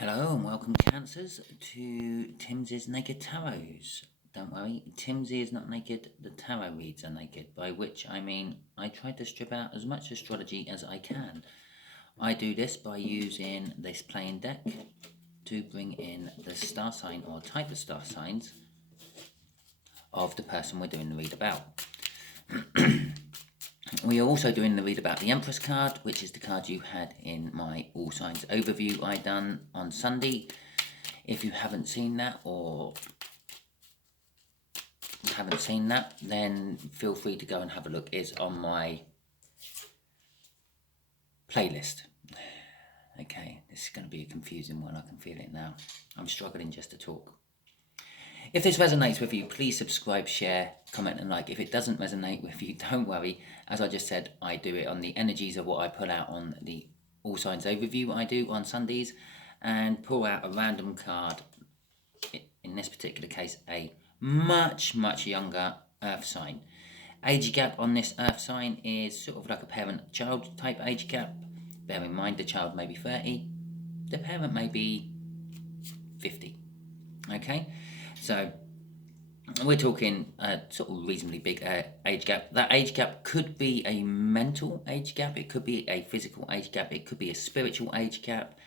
Hello and welcome, Cancers, to Timsy's Naked Tarots. Don't worry, Timsy is not naked, the tarot reads are naked, by which I mean I try to strip out as much astrology as I can. I do this by using this plain deck to bring in the star sign or type of star signs of the person we're doing the read about. We are also doing the read about the Empress card, which is the card you had in my All Signs overview I done on Sunday. If you haven't seen that then feel free to go and have a look. It's on my playlist. Okay, this is going to be a confusing one. I can feel it now. I'm struggling just to talk. If this resonates with you, please subscribe, share, comment and like. If it doesn't resonate with you, don't worry. As I just said, I do it on the energies of what I put out on the All Signs overview I do on Sundays, and pull out a random card, in this particular case a much younger earth sign. Age gap on this earth sign is sort of like a parent-child type age gap. Bear in mind the child may be 30, the parent may be 50. Okay, so we're talking a sort of reasonably big age gap. That age gap could be a mental age gap, it could be a physical age gap, it could be a spiritual age gap,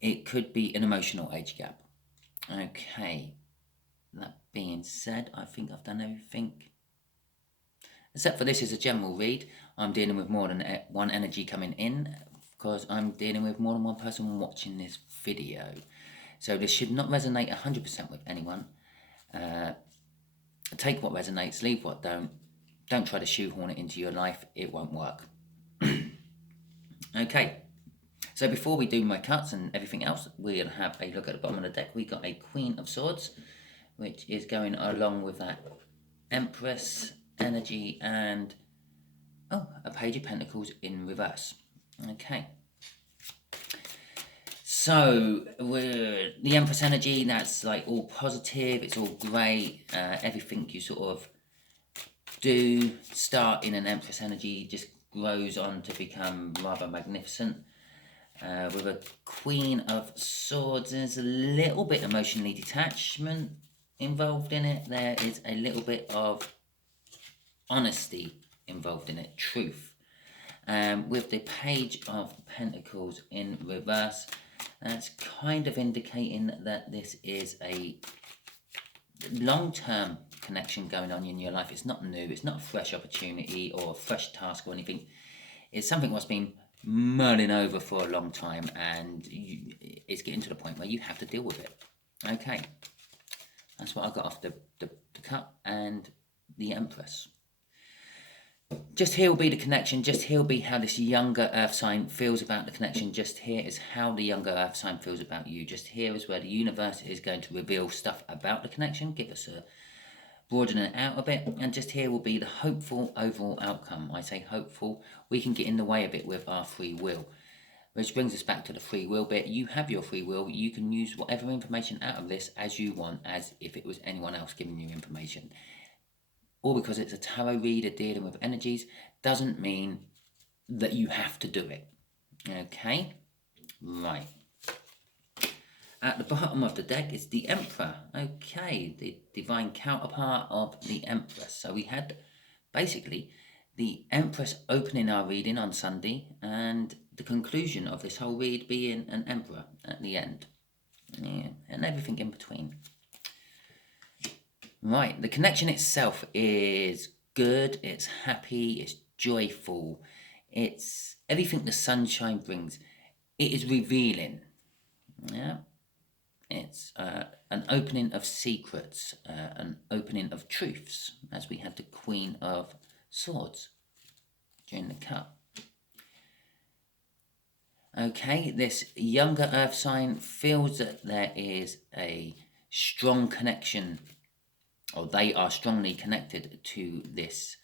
it could be an emotional age gap. Okay, that being said, I think I've done everything. Except for this is a general read. I'm dealing with more than one energy coming in, because I'm dealing with more than one person watching this video. So this should not resonate 100% with anyone. Take what resonates, leave what don't. Don't try to shoehorn it into your life, it won't work. Okay, so before we do my cuts and everything else, we'll have a look at the bottom of the deck. We got a Queen of Swords, which is going along with that Empress energy, and a Page of Pentacles in reverse. Okay, so the Empress energy, that's like all positive, it's all great. Everything you sort of do start in an Empress energy just grows on to become rather magnificent. With a Queen of Swords, there's a little bit emotionally detachment involved in it. There is a little bit of honesty involved in it, truth. With the Page of Pentacles in reverse, that's kind of indicating that this is a long-term connection going on in your life. It's not new, it's not a fresh opportunity or a fresh task or anything. It's something that's been mulling over for a long time, and it's getting to the point where you have to deal with it. Okay, that's what I got off the cup and the Empress. Just here will be the connection, just here will be how this younger earth sign feels about the connection, just here is how the younger earth sign feels about you, just here is where the universe is going to reveal stuff about the connection, give us a broaden it out a bit, and just here will be the hopeful overall outcome. I say hopeful, we can get in the way of it with our free will, which brings us back to the free will bit. You have your free will, you can use whatever information out of this as you want, as if it was anyone else giving you information. Or because it's a tarot reader dealing with energies, doesn't mean that you have to do it. Okay, right. At the bottom of the deck is the Emperor. Okay, the divine counterpart of the Empress. So we had basically the Empress opening our reading on Sunday, and the conclusion of this whole read being an Emperor at the end. Yeah, and everything in between. Right, the connection itself is good, it's happy, it's joyful, it's everything the sunshine brings. It is revealing. Yeah, it's an opening of secrets, an opening of truths, as we had the Queen of Swords during the cup. Okay, this younger earth sign feels that there is a strong connection, or they are strongly connected to this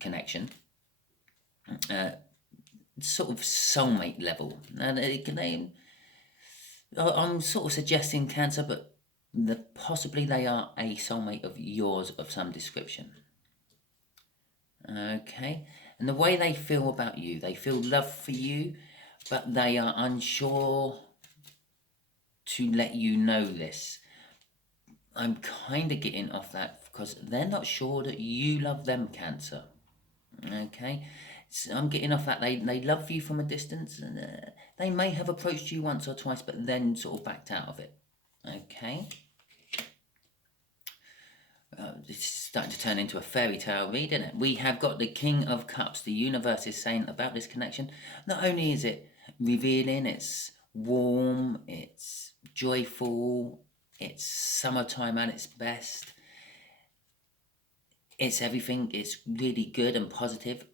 connection, sort of soulmate level. And I'm sort of suggesting Cancer, but possibly they are a soulmate of yours of some description. Okay, and the way they feel about you, they feel love for you, but they are unsure to let you know this. I'm kind of getting off that because they're not sure that you love them, Cancer. Okay, so I'm getting off that they love you from a distance, and they may have approached you once or twice, but then sort of backed out of it. Okay. It's starting to turn into a fairy tale read, isn't it? We have got the King of Cups. The universe is saying about this connection, not only is it revealing, it's warm, it's joyful, it's summertime at its best, it's everything, it's really good and positive.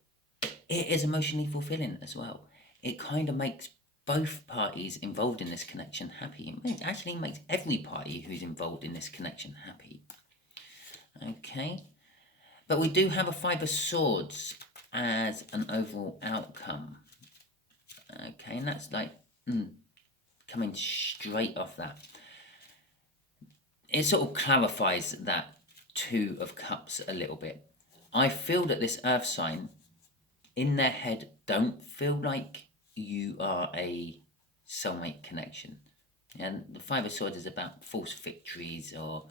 It is emotionally fulfilling as well. It kind of makes both parties involved in this connection happy. It actually makes every party who's involved in this connection happy. Okay, but we do have a Five of Swords as an overall outcome. Okay, and that's like coming straight off that. It sort of clarifies that Two of Cups a little bit. I feel that this earth sign, in their head, don't feel like you are a soulmate connection. And the Five of Swords is about false victories, or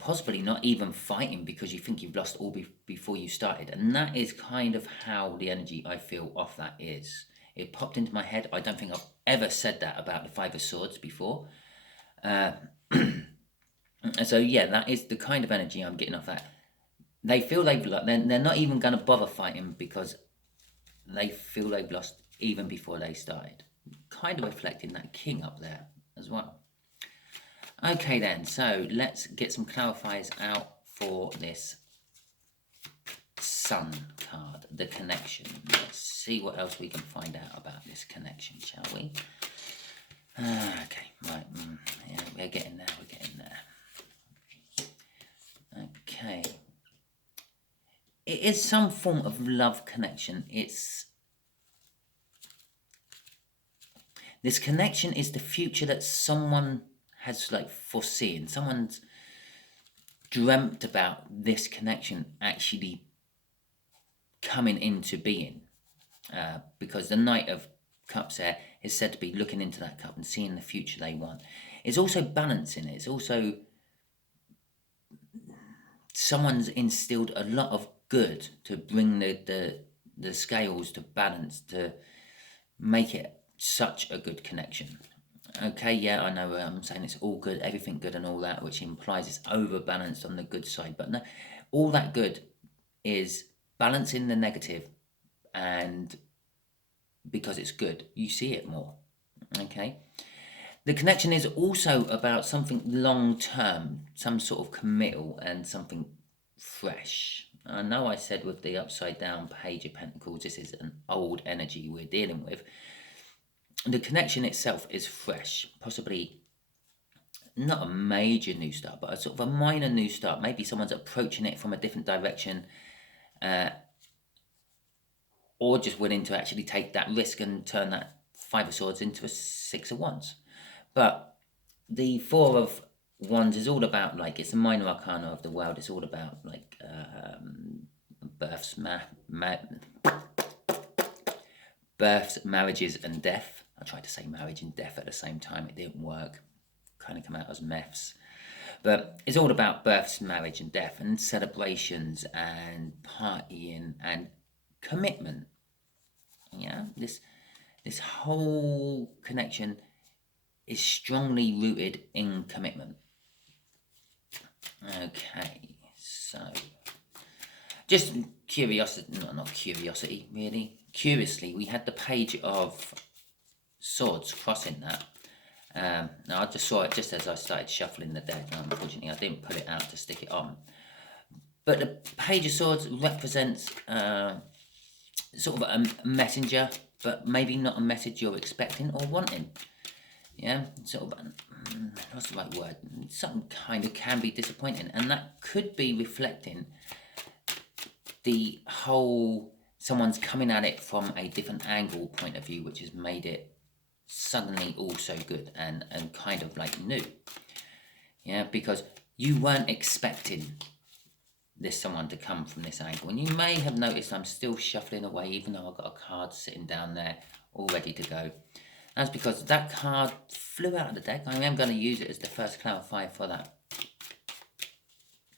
possibly not even fighting because you think you've lost all before you started. And that is kind of how the energy I feel off that is. It popped into my head. I don't think I've ever said that about the Five of Swords before. So yeah, that is the kind of energy I'm getting off that. They feel they're not even going to bother fighting because they feel they've lost even before they started. Kind of reflecting that King up there as well. Okay then, so let's get some clarifiers out for this Sun card, the connection. Let's see what else we can find out about this connection, shall we? Okay, right, yeah, we're getting there. Okay. It is some form of love connection. This connection is the future that someone has like foreseen. Someone's dreamt about this connection actually coming into being. Because the Knight of Cups there is said to be looking into that cup and seeing the future they want. It's also balancing it. It's also someone's instilled a lot of good to bring the scales to balance, to make it such a good connection. Okay, yeah, I know I'm saying it's all good, everything good and all that, which implies it's overbalanced on the good side. But no, all that good is balancing the negative, and because it's good, you see it more. Okay. The connection is also about something long-term, some sort of committal and something fresh. I know I said with the upside-down Page of Pentacles, this is an old energy we're dealing with. The connection itself is fresh, possibly not a major new start, but a sort of a minor new start. Maybe someone's approaching it from a different direction, or just willing to actually take that risk and turn that Five of Swords into a Six of Wands. But the Four of Wands is all about, like, it's a minor arcana of the world. It's all about, like, births, marriages, and death. I tried to say marriage and death at the same time. It didn't work. Kind of come out as meths. But it's all about births, marriage, and death, and celebrations, and partying, and commitment. Yeah, this whole connection is strongly rooted in commitment. Okay, so just curiosity, not curiosity really. Curiously, we had the Page of Swords crossing that. Now I just saw it just as I started shuffling the deck. Unfortunately, I didn't put it out to stick it on. But the Page of Swords represents sort of a messenger, but maybe not a message you're expecting or wanting. Yeah, sort of, what's the right word? Something kind of can be disappointing, and that could be reflecting the whole, someone's coming at it from a different angle point of view, which has made it suddenly all so good and kind of like new. Yeah, because you weren't expecting this someone to come from this angle, and you may have noticed I'm still shuffling away, even though I've got a card sitting down there all ready to go. That's because that card flew out of the deck. I am going to use it as the first clarifier for that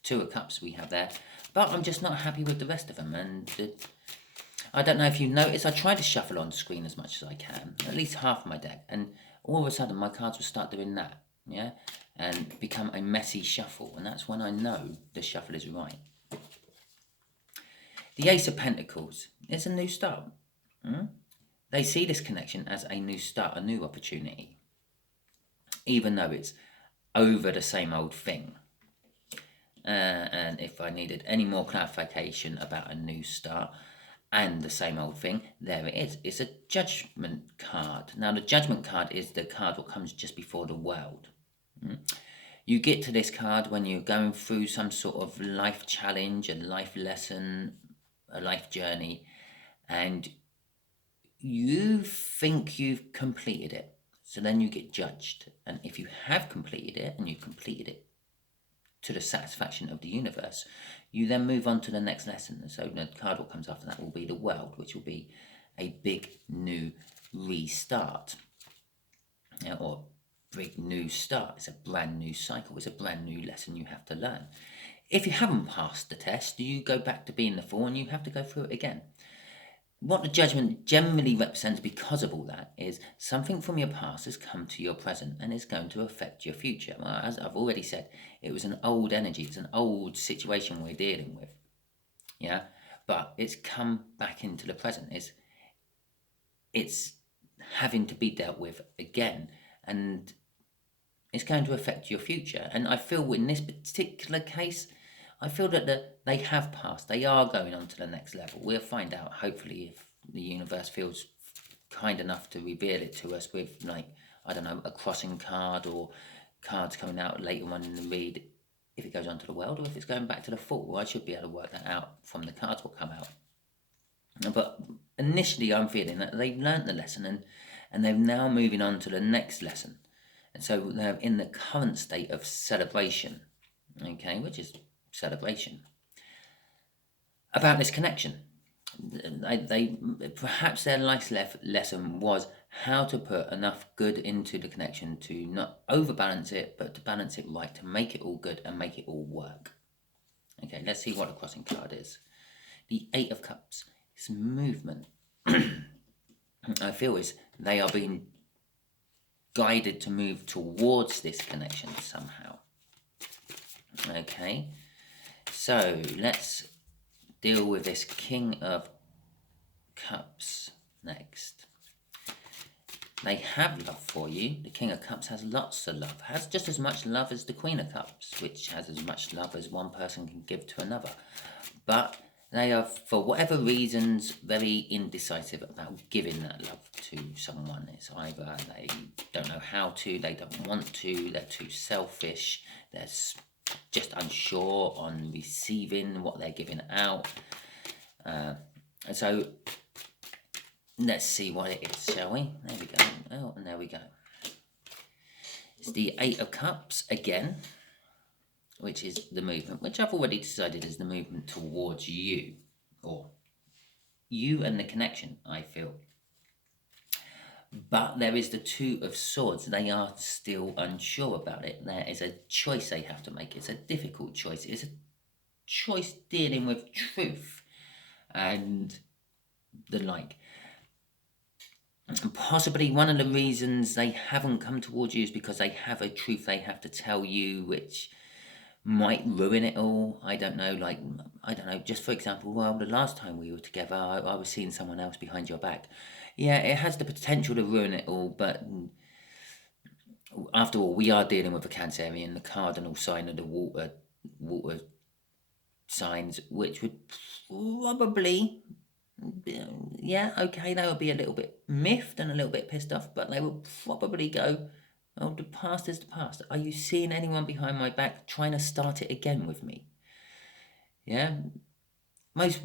Two of Cups we have there. But I'm just not happy with the rest of them. And I don't know if you notice, I try to shuffle on screen as much as I can. At least half of my deck. And all of a sudden my cards will start doing that. Yeah? And become a messy shuffle. And that's when I know the shuffle is right. The Ace of Pentacles. It's a new start. They see this connection as a new start, a new opportunity. Even though it's over the same old thing. And if I needed any more clarification about a new start and the same old thing, there it is. It's a Judgment card. Now, the Judgment card is the card that comes just before the World. You get to this card when you're going through some sort of life challenge, a life lesson, a life journey, and you think you've completed it. So then you get judged. And if you have completed it, and you've completed it to the satisfaction of the universe, you then move on to the next lesson. So the card that comes after that will be the World, which will be a big new restart. Or big new start. It's a brand new cycle. It's a brand new lesson you have to learn. If you haven't passed the test, you go back to being the Fool and you have to go through it again. What the Judgment generally represents because of all that is something from your past has come to your present and is going to affect your future. Well, as I've already said, it was an old energy. It's an old situation we're dealing with. Yeah? But it's come back into the present. It's having to be dealt with again. And it's going to affect your future. And I feel in this particular case, I feel that they have passed. They are going on to the next level. We'll find out, hopefully, if the universe feels kind enough to reveal it to us with, like, I don't know, a crossing card or cards coming out later on in the read, if it goes on to the World or if it's going back to the Fool. I should be able to work that out from the cards will come out. But initially, I'm feeling that they've learnt the lesson and they're now moving on to the next lesson. And so they're in the current state of celebration, okay, which is celebration about this connection. They perhaps their life lesson was how to put enough good into the connection to not overbalance it, but to balance it right, to make it all good and make it all work. Okay, let's see what the crossing card is. The Eight of Cups is movement. I feel is they are being guided to move towards this connection somehow. Okay, so let's deal with this King of Cups next. They have love for you. The King of Cups has lots of love, has just as much love as the Queen of Cups, which has as much love as one person can give to another. But they are, for whatever reasons, very indecisive about giving that love to someone. It's either they don't know how to, they don't want to, they're too selfish, they're just unsure on receiving what they're giving out. And so, let's see what it is, shall we? There we go. Oh, and there we go. It's the Eight of Cups again, which is the movement, which I've already decided is the movement towards you, or you and the connection, I feel. But there is the Two of Swords. They are still unsure about it. There is a choice they have to make. It's a difficult choice. It's a choice dealing with truth and the like. Possibly one of the reasons they haven't come towards you is because they have a truth they have to tell you, which might ruin it all. I don't know, just for example, well, the last time we were together, I was seeing someone else behind your back. Yeah, it has the potential to ruin it all, but after all, we are dealing with a Cancerian, the cardinal sign of the water signs, which would probably, yeah, okay, they would be a little bit miffed and a little bit pissed off, but they would probably go, oh, the past is the past. Are you seeing anyone behind my back trying to start it again with me? Yeah, most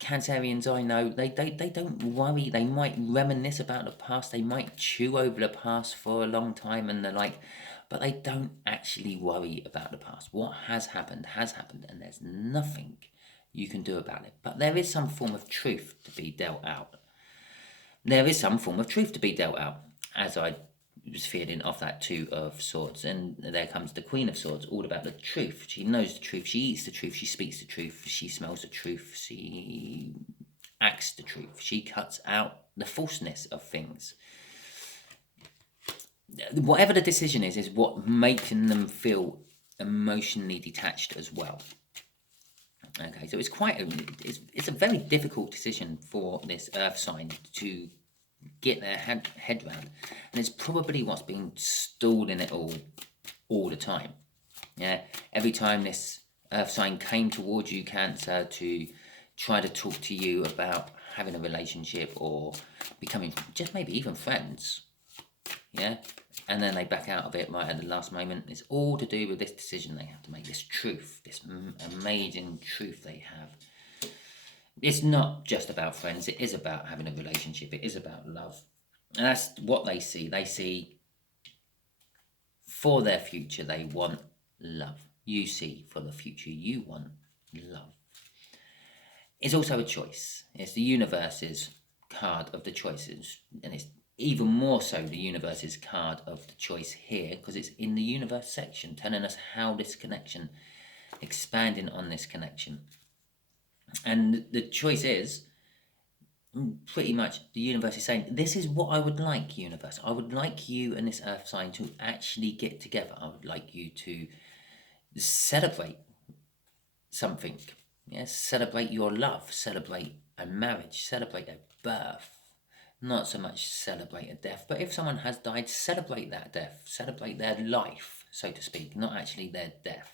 Cancerians I know, they don't worry. They might reminisce about the past. They might chew over the past for a long time, and they're like, but they don't actually worry about the past. What has happened, and there's nothing you can do about it. But there is some form of truth to be dealt out. there is some form of truth to be dealt out, as I was feeling off that Two of Swords. And there comes the Queen of Swords, all about the truth. She knows the truth, she eats the truth, she speaks the truth, she smells the truth, she acts the truth, she cuts out the falseness of things. Whatever the decision is what making them feel emotionally detached as well. Okay, so it's quite it's a very difficult decision for this earth sign to get their head round, and it's probably what's been stalled in it all the time. Yeah, every time this earth sign came towards you, Cancer, to try to talk to you about having a relationship or becoming just maybe even friends, yeah, and then they back out of it right at the last moment. It's all to do with this decision they have to make, this truth, this amazing truth they have. It's not just about friends, it is about having a relationship, it is about love. And that's what they see. They see for their future, they want love. You see for the future, you want love. It's also a choice. It's the universe's card of the choices, and it's even more so the universe's card of the choice here, because it's in the universe section, telling us how this connection, expanding on this connection. And the choice is pretty much the universe is saying, this is what I would like, universe. I would like you and this earth sign to actually get together. I would like you to celebrate something. Yes, celebrate your love, celebrate a marriage, celebrate a birth. Not so much celebrate a death, but if someone has died, celebrate that death, celebrate their life, so to speak, not actually their death.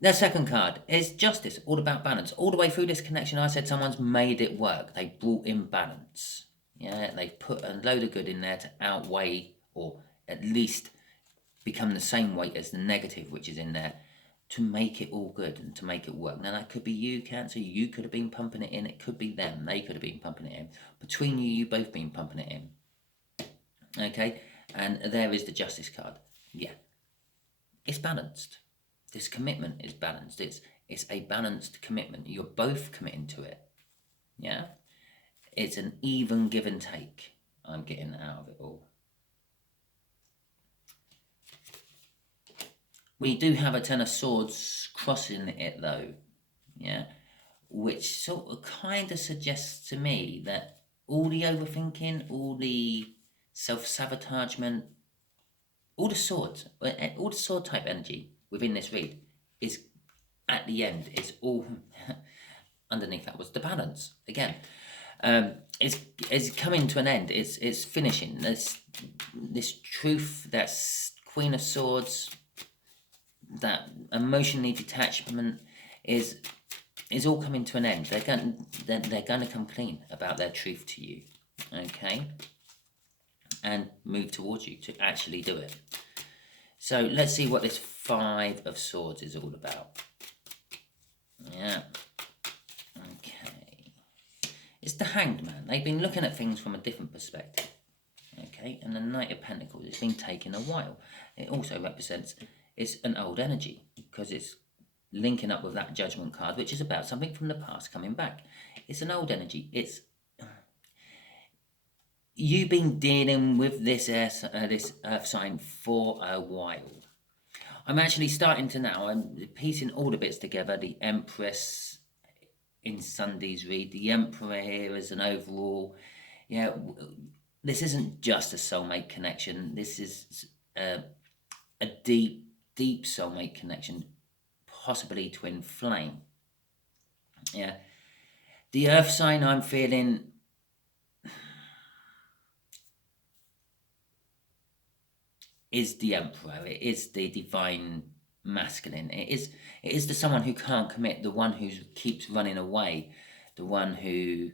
Their second card is Justice, all about balance. All the way through this connection, I said someone's made it work. They brought in balance. Yeah, they've put a load of good in there to outweigh, or at least become the same weight as the negative which is in there, to make it all good and to make it work. Now, that could be you, Cancer. You could have been pumping it in. It could be them. They could have been pumping it in. Between you, you both been pumping it in. Okay? And there is the Justice card. Yeah. It's balanced. This commitment is balanced. It's a balanced commitment. You're both committing to it. Yeah? It's an even give and take I'm getting out of it all. We do have a Ten of Swords crossing it though, yeah, which sort of kind of suggests to me that all the overthinking, all the self-sabotagement, all the sword type energy within this read is at the end, it's all underneath that was the balance again. It's coming to an end. It's finishing. This truth, that's Queen of Swords, that emotionally detachment is all coming to an end. They're going to come clean about their truth to you, okay, and move towards you to actually do it. So let's see what this Five of Swords is all about. Yeah, okay. It's the Hanged Man. They've been looking at things from a different perspective, okay, and the Knight of Pentacles, it's been taking a while. It also represents, it's an old energy because it's linking up with that Judgment card, which is about something from the past coming back. It's an old energy. It's you've been dealing with this earth sign for a while. I'm actually starting to now. I'm piecing all the bits together. The Empress in Sunday's read, the Emperor here as an overall. Yeah, this isn't just a soulmate connection. This is a deep soulmate connection, possibly twin flame. Yeah, the earth sign I'm feeling is the Emperor. It is the divine masculine. It is the someone who can't commit, the one who keeps running away, the one who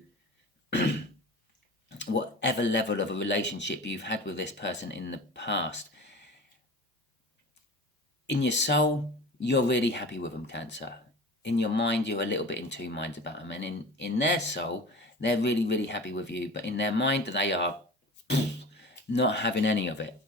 whatever level of a relationship you've had with this person in the past, in your soul, you're really happy with them, Cancer. In your mind, you're a little bit in two minds about them. And in their soul, they're really, really happy with you. But in their mind, they are not having any of it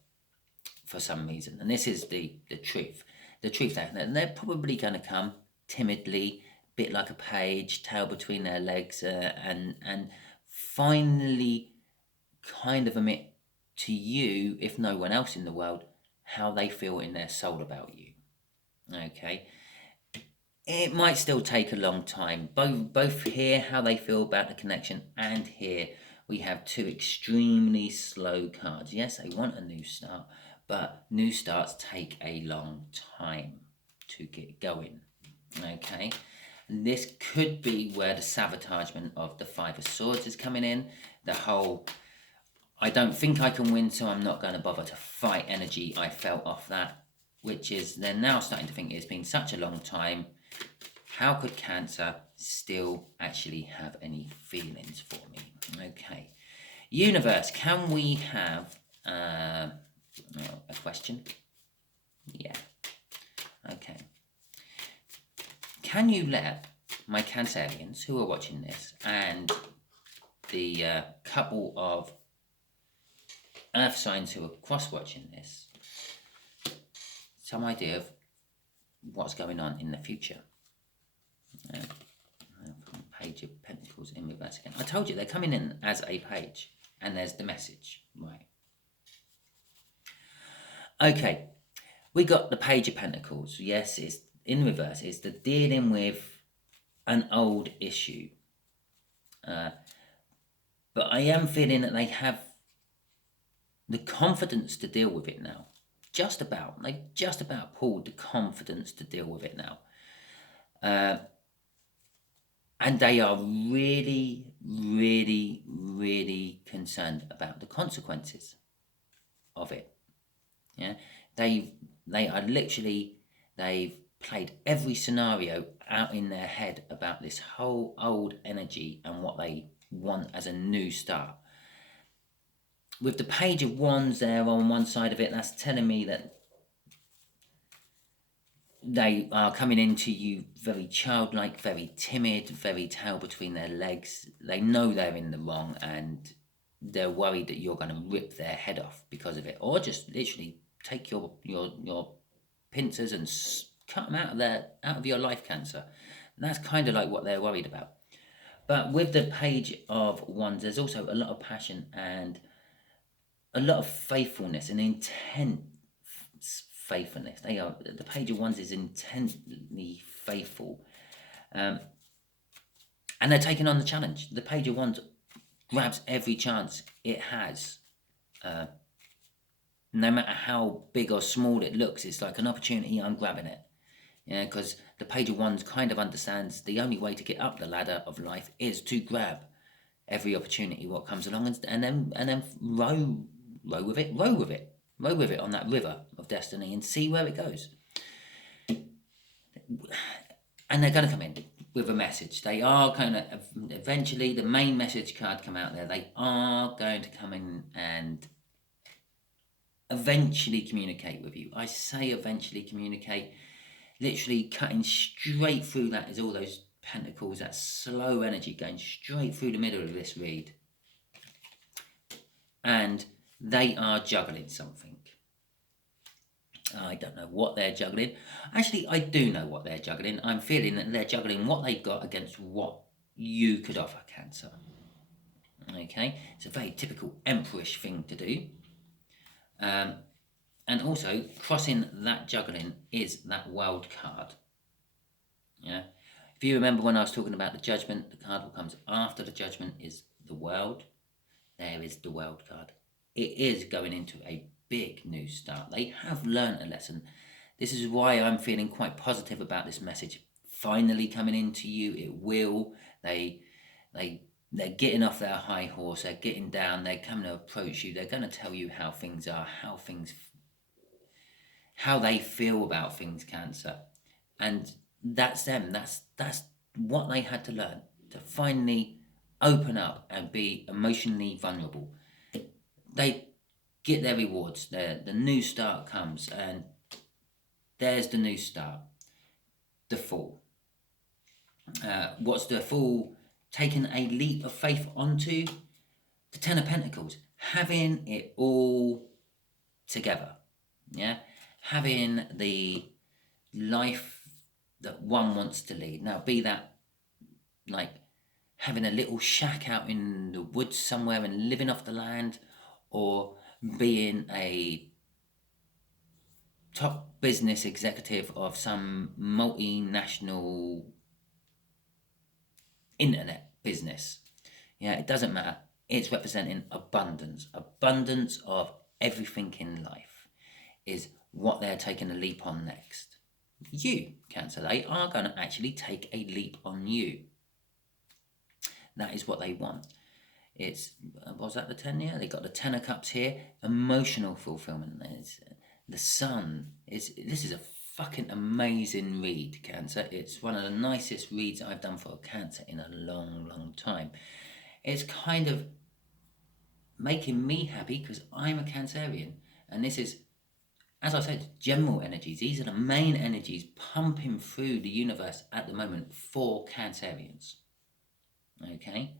for some reason. And this is the truth. The truth that they're probably going to come timidly, a bit like a page, tail between their legs, and finally kind of admit to you, if no one else in the world, how they feel in their soul about you. Okay, it might still take a long time. Both here how they feel about the connection, and here we have two extremely slow cards. Yes, they want a new start, but new starts take a long time to get going. Okay, and this could be where the sabotagement of the Five of Swords is coming in. The whole I don't think I can win, so I'm not going to bother to fight energy I felt off that, which is they're now starting to think it's been such a long time. How could Cancer still actually have any feelings for me? Okay. Universe, can we have a question? Yeah. Okay. Can you let my Cancerians who are watching this and the couple of Earth signs who are cross-watching this some idea of what's going on in the future? Page of Pentacles in reverse again. I told you they're coming in as a page, and there's the message, right? Okay, we got the Page of Pentacles. Yes, it's in reverse. It's the dealing with an old issue. But I am feeling that they have the confidence to deal with it now. Just about. They've just about pulled the confidence to deal with it now. And they are really, really, really concerned about the consequences of it. Yeah, they are literally, they've played every scenario out in their head about this whole old energy and what they want as a new start. With the Page of Wands there on one side of it, that's telling me that they are coming into you very childlike, very timid, very tail between their legs. They know they're in the wrong and they're worried that you're going to rip their head off because of it, or just literally take your pincers and cut them out of your life, Cancer. And that's kind of like what they're worried about. But with the Page of Wands, there's also a lot of passion and a lot of faithfulness and intense faithfulness. The Page of Wands is intensely faithful, and they're taking on the challenge. The Page of Wands grabs every chance it has, no matter how big or small it looks. It's like an opportunity. I'm grabbing it, because the Page of Wands kind of understands the only way to get up the ladder of life is to grab every opportunity what comes along and then row with it on that river of destiny and see where it goes. And they're going to come in with a message. They are kind of eventually, the main message card come out there. They are going to come in and eventually communicate with you. I say eventually communicate, literally cutting straight through that is all those pentacles, that slow energy going straight through the middle of this read. And they are juggling something. I don't know what they're juggling. Actually, I do know what they're juggling. I'm feeling that they're juggling what they've got against what you could offer, Cancer. Okay, it's a very typical Empress thing to do. And also, crossing that juggling is that World card. Yeah. If you remember when I was talking about the Judgment, the card that comes after the Judgment is the World. There is the World card. It is going into a big new start. They have learned a lesson. This is why I'm feeling quite positive about this message finally coming into you. It will. They're getting off their high horse. They're getting down. They're coming to approach you. They're going to tell you how things are, how they feel about things, Cancer. And that's them. That's what they had to learn, to finally open up and be emotionally vulnerable. They get their rewards. The new start comes, and there's the new start. The Fool. What's the Fool taking a leap of faith onto? The Ten of Pentacles. Having it all together. Yeah? Having the life that one wants to lead. Now, be that like having a little shack out in the woods somewhere and living off the land, or being a top business executive of some multinational internet business. Yeah, it doesn't matter. It's representing abundance. Abundance of everything in life is what they're taking a leap on next. You, Cancer, they are going to actually take a leap on you. That is what they want. It's, was that the 10? Yeah, they got the 10 of Cups here. Emotional fulfillment. It's, the Sun. This is a fucking amazing read, Cancer. It's one of the nicest reads I've done for a Cancer in a long, long time. It's kind of making me happy because I'm a Cancerian. And this is, as I said, general energies. These are the main energies pumping through the universe at the moment for Cancerians. Okay?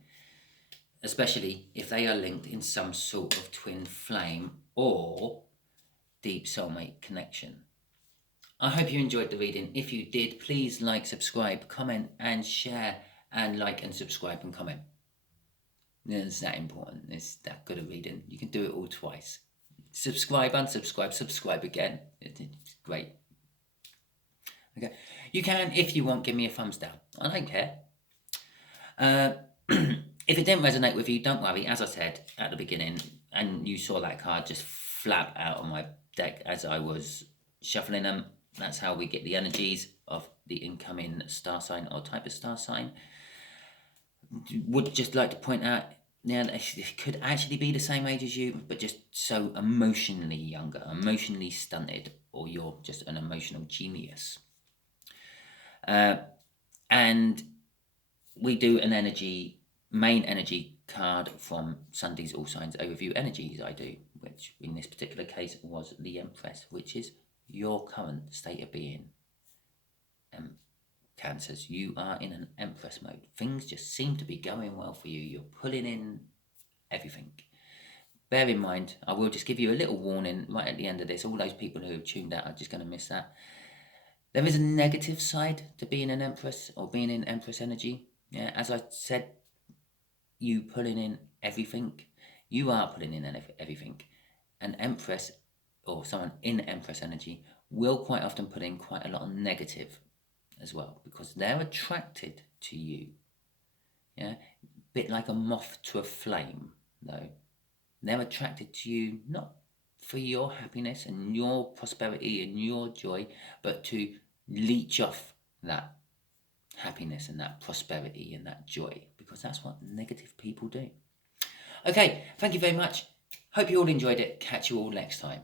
Especially if they are linked in some sort of twin flame or deep soulmate connection. I hope you enjoyed the reading. If you did, please like, subscribe, comment and share, and like and subscribe and comment. It's that important. It's that good a reading. You can do it all twice. Subscribe, unsubscribe, subscribe again. It's great. Okay. You can, if you want, give me a thumbs down. I don't care. If it didn't resonate with you, don't worry. As I said at the beginning, and you saw that card just flap out on my deck as I was shuffling them. That's how we get the energies of the incoming star sign or type of star sign. Would just like to point out, yeah, it could actually be the same age as you, but just so emotionally younger, emotionally stunted, or you're just an emotional genius. And we do an main energy card from Sunday's All Signs Overview Energies I do, which in this particular case was the Empress, which is your current state of being. Cancers, you are in an Empress mode. Things just seem to be going well for you. You're pulling in everything. Bear in mind, I will just give you a little warning right at the end of this. All those people who have tuned out are just going to miss that. There is a negative side to being an Empress or being in Empress energy. Yeah, as I said, you pulling in everything. You are pulling in everything. An Empress or someone in Empress energy will quite often put in quite a lot of negative as well, because they're attracted to you. Yeah, a bit like a moth to a flame, though. They're attracted to you not for your happiness and your prosperity and your joy, but to leech off that happiness and that prosperity and that joy, because that's what negative people do. Okay, thank you very much. Hope you all enjoyed it. Catch you all next time.